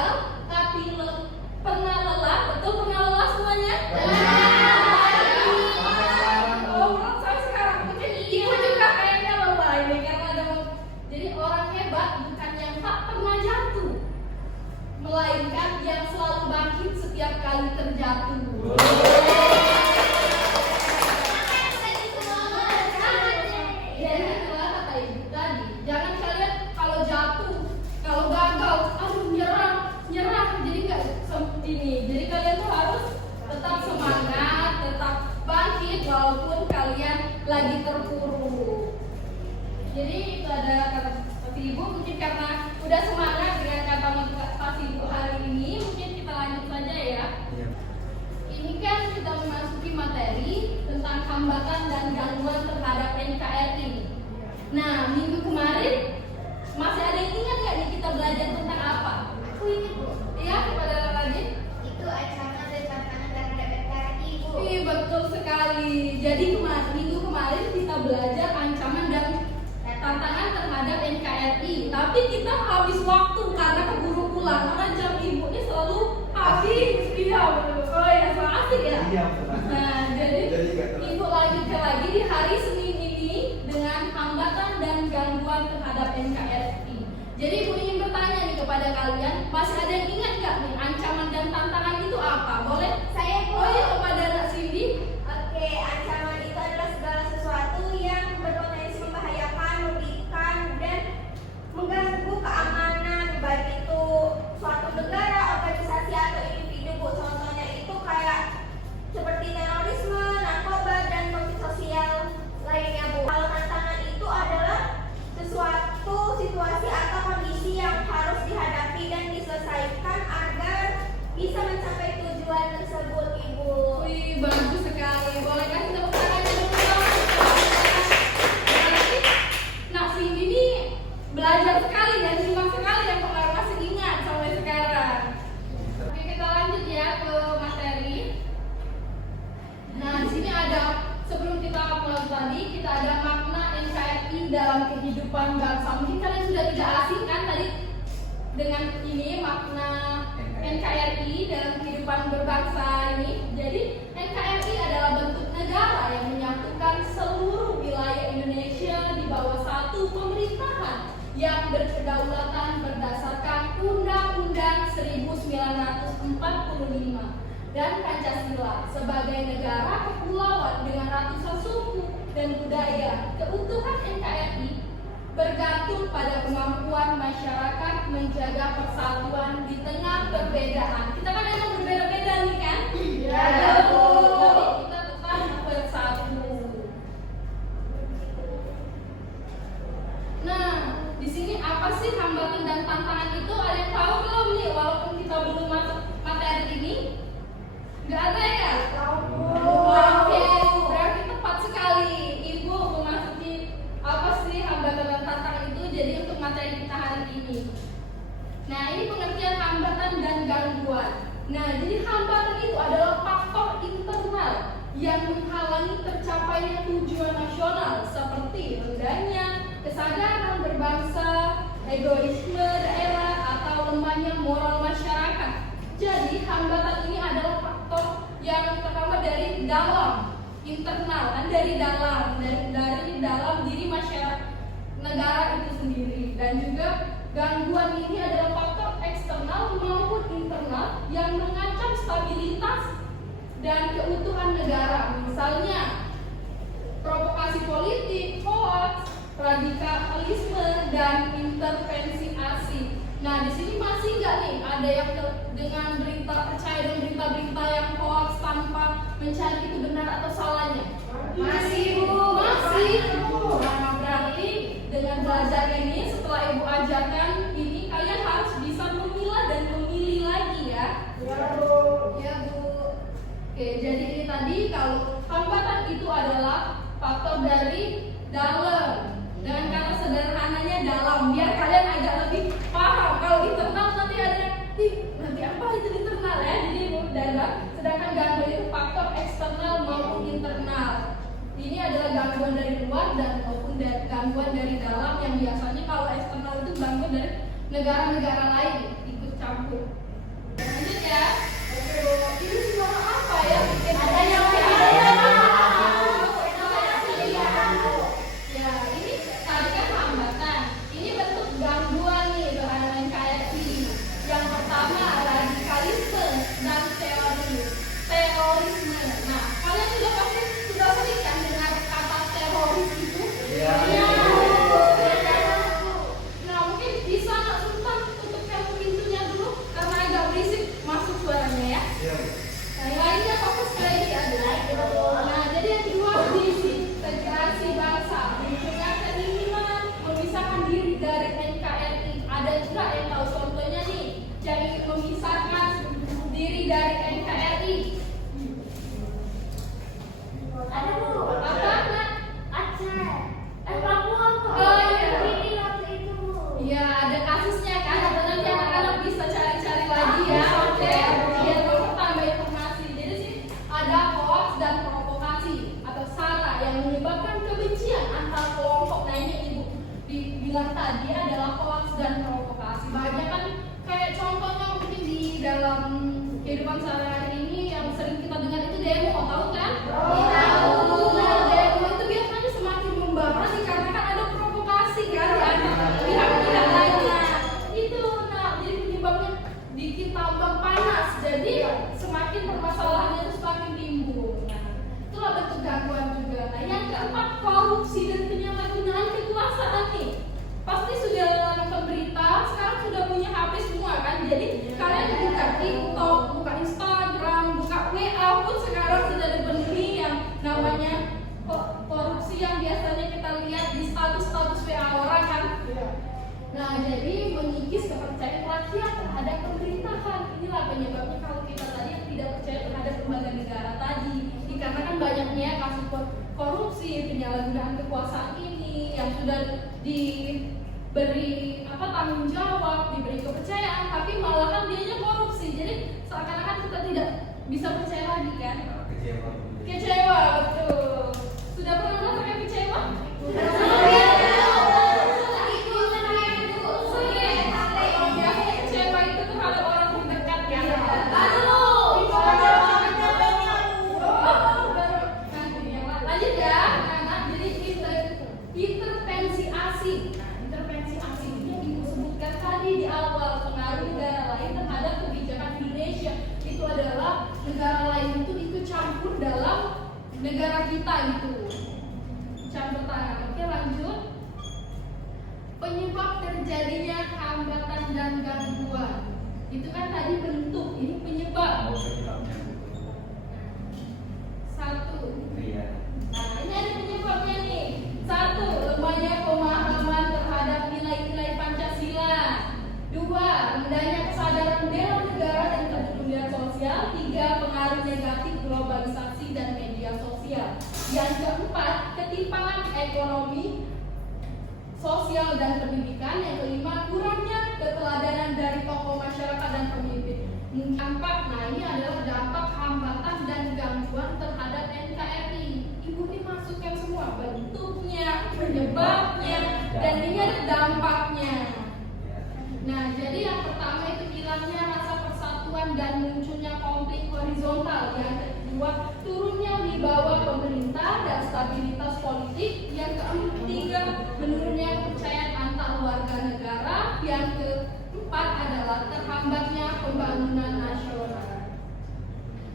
gagal, tapi pernah lelah. Betul, pernah lelah semuanya? Sampai sekarang mungkin ibu juga kayaknya lelah ini karena ada. Jadi orang hebat bukan yang tak pernah jatuh, melainkan yang selalu bangkit setiap kali terjatuh. Jadi itulah kata ibu tadi. Jangan kalian kalau jatuh, kalau gagal, aduh nyerah. Jadi nggak ini. Jadi kalian tuh harus tetap semangat, tetap bangkit walaupun kalian lagi terpuruk. Jadi itu ada kata ibu, mungkin karena udah semangat dengan kata motivasi ibu hari ini, mungkin kita lanjut saja ya. Ini kan kita memasuki materi tentang hambatan dan gangguan terhadap NKRI. Nah, minggu kemarin masih ada yang ingat nggak nih kita belajar tentang apa? Aku ingat, Bu. Iya, kepada Radit? Itu ancaman dan tantangan terhadap NKRI, Bu. Betul sekali. Jadi minggu kemarin kita belajar ancaman dan tantangan terhadap NKRI. Tapi kita habis waktu karena keburu pulang. Karena jam ibu ini selalu habis. Iya, betul. Oh ya, selalu asik ya. Iya, Nah, jadi ibu lanjutkan lagi di hari Senin ini dengan hambatan dan gangguan terhadap NKRI. Jadi ibu ingin bertanya nih kepada kalian, masih ada yang ingat nggak nih ancaman dan tantangan itu apa? Boleh? Saya, Bu. Oh iya, kepada Nak Cindy. Oke, ancaman itu adalah segala sesuatu yang berpotensi membahayakan, merugikan, dan mengganggu keamanan, baik itu suatu negara, organisasi, atau individu, Bu. Contohnya itu kayak seperti terorisme, narkoba, dan konflik sosial lainnya, Bu. Kalau tantangan itu adalah sesuatu situasi atau kondisi yang harus dihadapi dan diselesaikan agar bisa mencapai tujuan tersebut, Ibu. Wih, bagus sekali. Boleh kasih tepuk tangan dulu dong. Berarti Nak Cindy ini belajar sekali dan simak sekali yang pengaruh masih ingat sampai sekarang. Oke, kita lanjut ya ke materi. Nah, di sini ada sebelum kita mulai tadi, kita ada makna NKRI dalam kehidupan bangsa. Mungkin kalian sudah tidak asing kan tadi dengan ini makna NKRI dalam kehidupan berbangsa ini. Jadi NKRI adalah bentuk negara yang menyatukan seluruh wilayah Indonesia di bawah satu pemerintahan yang berkedaulatan berdasarkan Undang-Undang 1945 dan Pancasila sebagai negara kepulauan dengan ratusan suku dan budaya. Keutuhan NKRI bergantung pada kemampuan masyarakat menjaga persatuan di tengah perbedaan. Kita kan emang berbeda-beda nih kan? Iya, Bu. Tapi kita tetap bersatu. Nah, di sini apa sih hambatan dan tantangan itu? Ada yang tahu belum nih? Walaupun kita belum masuk materi ini, nggak ada ya? Oke, berarti tepat sekali Ibu memasuki apa sih hambatan dan tantangan itu. Jadi untuk materi kita hari ini. Nah, ini pengertian hambatan dan gangguan. Nah, jadi hambatan itu adalah faktor internal yang menghalangi tercapainya tujuan nasional seperti rendahnya kesadaran berbangsa, egoisme daerah, atau lemahnya moral masyarakat. Jadi hambatan ini adalah faktor yang pertama dari dalam, internal, kan dari dalam diri masyarakat negara itu sendiri. Dan juga gangguan ini adalah faktor eksternal maupun internal yang mengancam stabilitas dan keutuhan negara. Misalnya provokasi politik, hoax, radikalisme, dan intervensi asing. Nah, di sini masih nggak nih ada yang dengan percaya dengan berita-berita yang hoax tanpa mencari itu benar atau salahnya? Masih, Bu. Masih. Nah, berarti dengan belajar ini setelah Ibu ajarkan ini kalian harus bisa memilah dan memilih lagi ya. Ya, Bu. Ya, Bu. Oke, jadi ini tadi kalau hambatan itu adalah faktor dari dalam. Dengan kata sederhananya dalam, biar kalian agak lebih paham. Kalau internal nanti ada nanti apa itu internal ya, jadi dalam. Sedangkan gangguan itu faktor eksternal maupun internal. Ini adalah gangguan dari luar dan maupun gangguan dari dalam, yang biasanya kalau eksternal itu gangguan dari negara-negara lain ikut campur. dari NKRI? Ada Bu. Apa nak? Aceh. Papua kok. Oh, iya. Ini waktu itu Bu. Iya, ada kasusnya kan. Atau nanti anak-anak bisa cari-cari lagi ya. Oke. Biar kalau tambah informasi. Jadi sih ada hoax dan provokasi atau sara yang menyebabkan kebencian antar kelompok. Nah ini ibu bilang tadi adalah hoax dan provokasi. Banyak kan kayak contohnya mungkin di dalam kehidupan sehari-hari ini yang sering kita dengar itu demo, tahu kan? Tahu. Nah, demo itu biasanya semakin membara dikarenakan ada provokasi kan di antara pihak-pihak lainnya. Itu nah jadi penyebabnya bikin tambah panas. Jadi semakin permasalahannya itu semakin timbul. Nah, itulah bentuk gangguan juga. Nah, yang keempat korupsi dan penyalahgunaan kekuasaan nih. Pasti sudah nonton berita, sekarang sudah punya HP semua kan. Jadi kalian buka TikTok, buka Instagram, buka WA pun sekarang sudah dipenuhi yang namanya korupsi yang biasanya kita lihat di status-status WA orang kan. Nah, jadi mengikis kepercayaan rakyat terhadap pemerintahan. Inilah penyebabnya kalau kita tadi yang tidak percaya terhadap lembaga negara tadi. Dikarenakan banyaknya kasus korupsi, penyalahgunaan kekuasaan ini yang sudah diberi tanggung jawab, diberi kepercayaan, tapi malahan dianya korupsi. Jadi seakan-akan kita tidak bisa percaya lagi kan? Kecewa, betul. Sudah pernah merasakan kecewa? Kecewa itu terhadap orang terdekat ya. Lanjut ya. Nah, jadi intervensi asing. Nah, intervensi asing ini yang ibu sebutkan tadi di awal, pengaruh negara lain terhadap kebijakan Indonesia. Itu adalah negara lain itu ikut campur dalam negara kita gitu. Campur tangan. Oke, lanjut. Penyebab terjadinya hambatan dan gangguan. Itu kan tadi bentuk, ini penyebab. Satu. Nah, ini ada penyebabnya nih. Satu, lemahnya pemahaman terhadap nilai-nilai Pancasila. Dua, rendahnya kesadaran bela negara dan kepedulian sosial. Tiga, pengaruh negatif globalisasi dan media sosial. Yang keempat, ketimpangan ekonomi, sosial dan pendidikan. Yang kelima, kurangnya keteladanan dari tokoh masyarakat dan pemimpin. Dampak, nah ini adalah dampak hambatan dan gangguan terhadap NKRI. Ibu ini masukkan semua bentuknya, penyebabnya, dan ini ada dampaknya. Nah, jadi yang pertama itu hilangnya rasa persatuan dan munculnya konflik horizontal. Yang kedua, turunnya wibawa pemerintah dan stabilitas politik. Yang ketiga, menurunnya kepercayaan antar warga negara. Yang keempat adalah terhambatnya pembangunan nasional.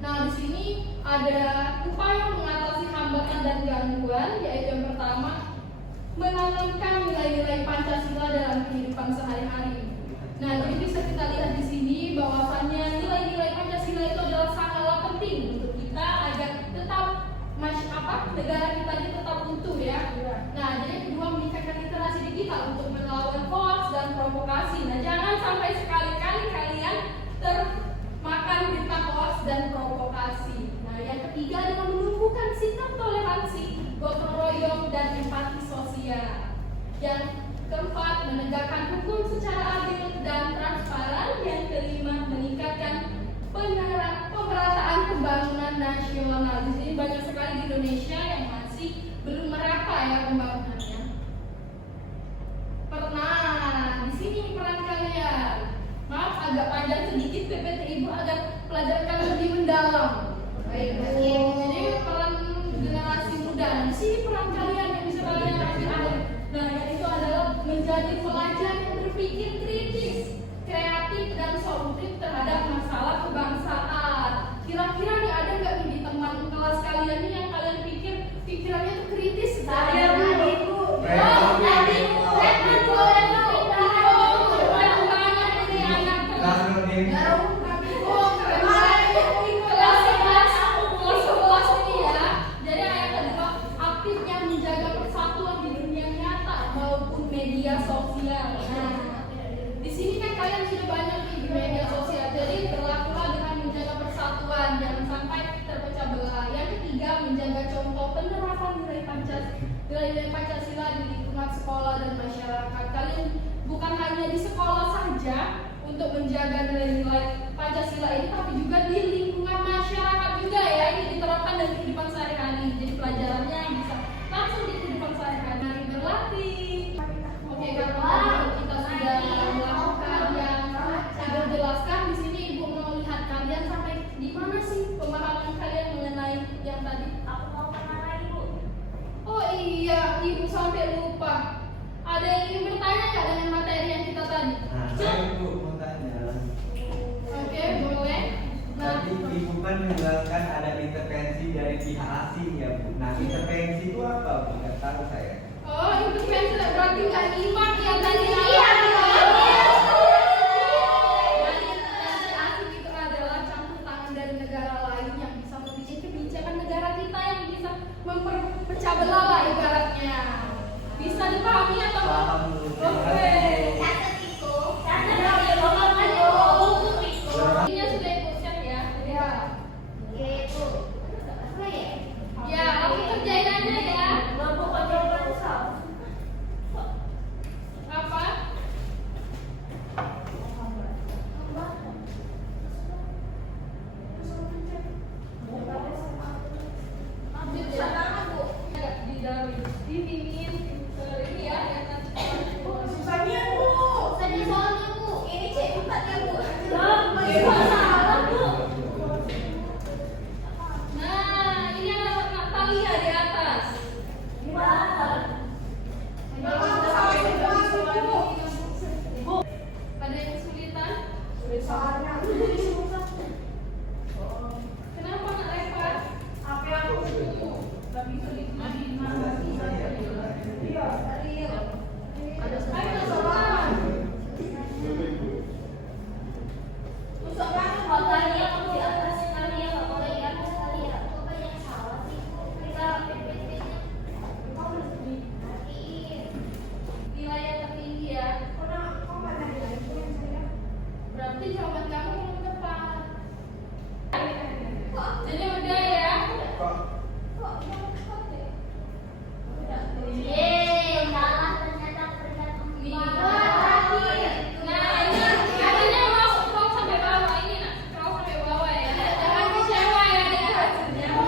Nah, di sini ada upaya mengatasi hambatan dan gangguan, yaitu yang pertama, menanamkan nilai-nilai Pancasila dalam kehidupan sehari-hari. Nah, jadi bisa kita lihat di sini bahwasannya nilai-nilai Pancasila itu adalah sangatlah penting untuk kita agar tetap negara kita ini tetap utuh ya. Nah, jadi kedua, meningkatkan literasi digital untuk melawan hoax dan provokasi. Nah, jangan sampai sekali-kali kalian termakan berita hoax dan provokasi. Nah, yang ketiga adalah menumbuhkan sikap toleransi, gotong royong dan empati sosial. Yang keempat, menegakkan hukum secara adil dan transparan. Yang kelima, meningkatkan pemerataan pembangunan nasional. Di sini banyak sekali di Indonesia yang masih belum merata ya pembangunannya. Pernah di sini peran kalian. Maaf agak panjang sedikit PPT Ibu agar pelajaran kalian lebih mendalam. Baik, jadi peran generasi muda. Di sini peran kalian yang bisa kalian ambil. Nah, yaitu adalah menjadi pelajar yang berpikir kritis, kreatif dan solutif terhadap masalah kebangsaan. Kira-kira nih ada nggak nih di teman kelas kalian nih yang kalian pikir pikirannya itu kritis? Saya Bu. Media sosial. Nah, di sini kan kalian sudah banyak nih di media sosial. hak asing ya Bu. Nah intervensi itu apa Bu? Nggak tahu saya. Oh, intervensi berarti nggak nyimak ya tadi. Iya. Intervensi asing itu adalah campur tangan dari negara lain yang bisa membidik kebijakan negara kita yang bisa memperpecah belah lah ibaratnya. Bisa dipahami atau enggak? Paham Bu. Oke. Catat itu. Catat Ya, ya, Bapak ayo. Ini sudah ikut chat ya. Ya. Gitu. Apa ya? Ya, langsung kerjain aja ya. Bapak jawaban usah. Apa? Di dalam dipingin ini ya yang nanti Susahnya Bu. Tadi soalnya Bu. Ini C4 ya Bu. Nah, ini ada Natalia di atas. Ada yang kesulitan? Kenapa nak lempar? Ayo soal. Nilai yang tertinggi ya. Berarti jawaban kamu belum tepat. Jadi udah ya. Nah, ini katanya mau scroll sampai bawah ini nak. Scroll sampai bawah ya. Jangan kecewa ya dengan hasilnya.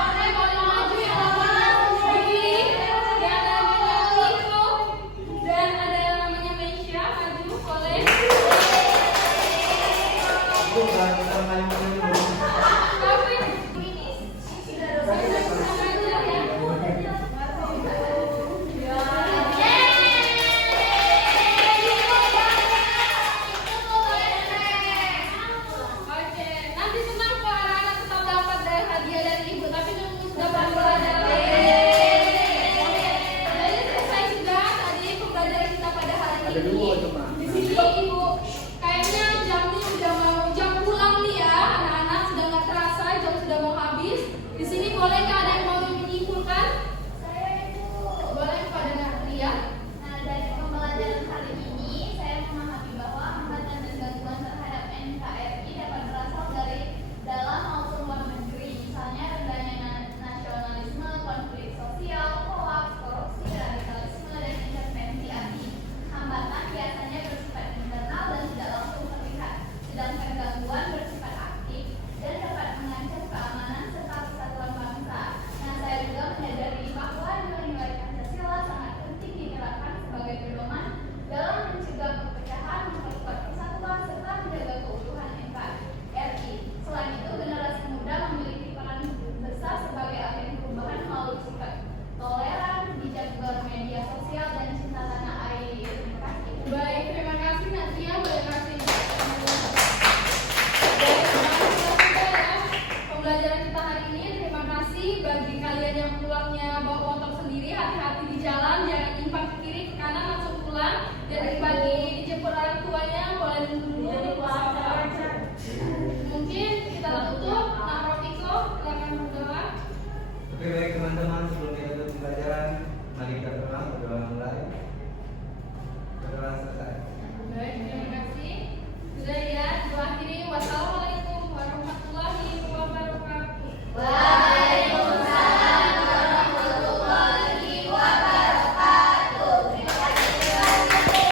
Oke, boleh maju ya lawannya Ruby. Ya, ada yang namanya Nico dan ada yang namanya Meisha. Maju, boleh. Bu, kita paling menunggu. Tapi oke, nanti senang kok anak-anak tetap dapat dari hadiah dari ibu, tapi nunggu dapat pelajaran. Jadi selesai sudah tadi pembelajaran kita pada hari ini. Ada dua cuma. Di sini ibu, kayaknya jamnya udah mau jam pulang nih ya, anak-anak sudah nggak terasa jam sudah mau habis. Di sini boleh nggak ada yang mau menyimpulkan? Boleh pada Natalia. Nah, dari pembelajaran kali ini, saya memahami bahwa hambatan dan gangguan terhadap NKRI dapat berasal dari dalam maupun luar negeri. Misalnya rendahnya nasionalisme, konflik sosial, hoax, korupsi, radikalisme, dan intervensi asing. Hambatan biasanya bersifat internal dan tidak langsung terlihat, sedangkan gangguan bersifat aktif dan dapat mengancam keamanan serta persatuan bangsa. Nah, saya juga menyadari bahwa nilai-nilai Pancasila sangat penting diterapkan sebagai pedoman dalam mencegah perpecahan, memperkuat persatuan, serta menjaga keutuhan NKRI. Selain itu, generasi muda memiliki peran besar sebagai agen perubahan melalui sikap toleran, bijak bermedia sosial, dan cinta tanah air. Terima kasih. Baik, terima kasih Natia, boleh kasih. Baik, sudah ya pembelajaran kita hari ini. Terima kasih bagi kalian yang pulangnya bawa motor sendiri, hati-hati di jalan, jangan nyimpang ke kiri ke kanan langsung pulang. Dan bagi dijemput orang tuanya boleh nunggu di pesawat. Mungkin kita tutup. Nah, Rofiko, silakan berdoa. Oke baik teman-teman, sebelum kita tutup pelajaran, mari kita berdoa mulai. Berdoa selesai.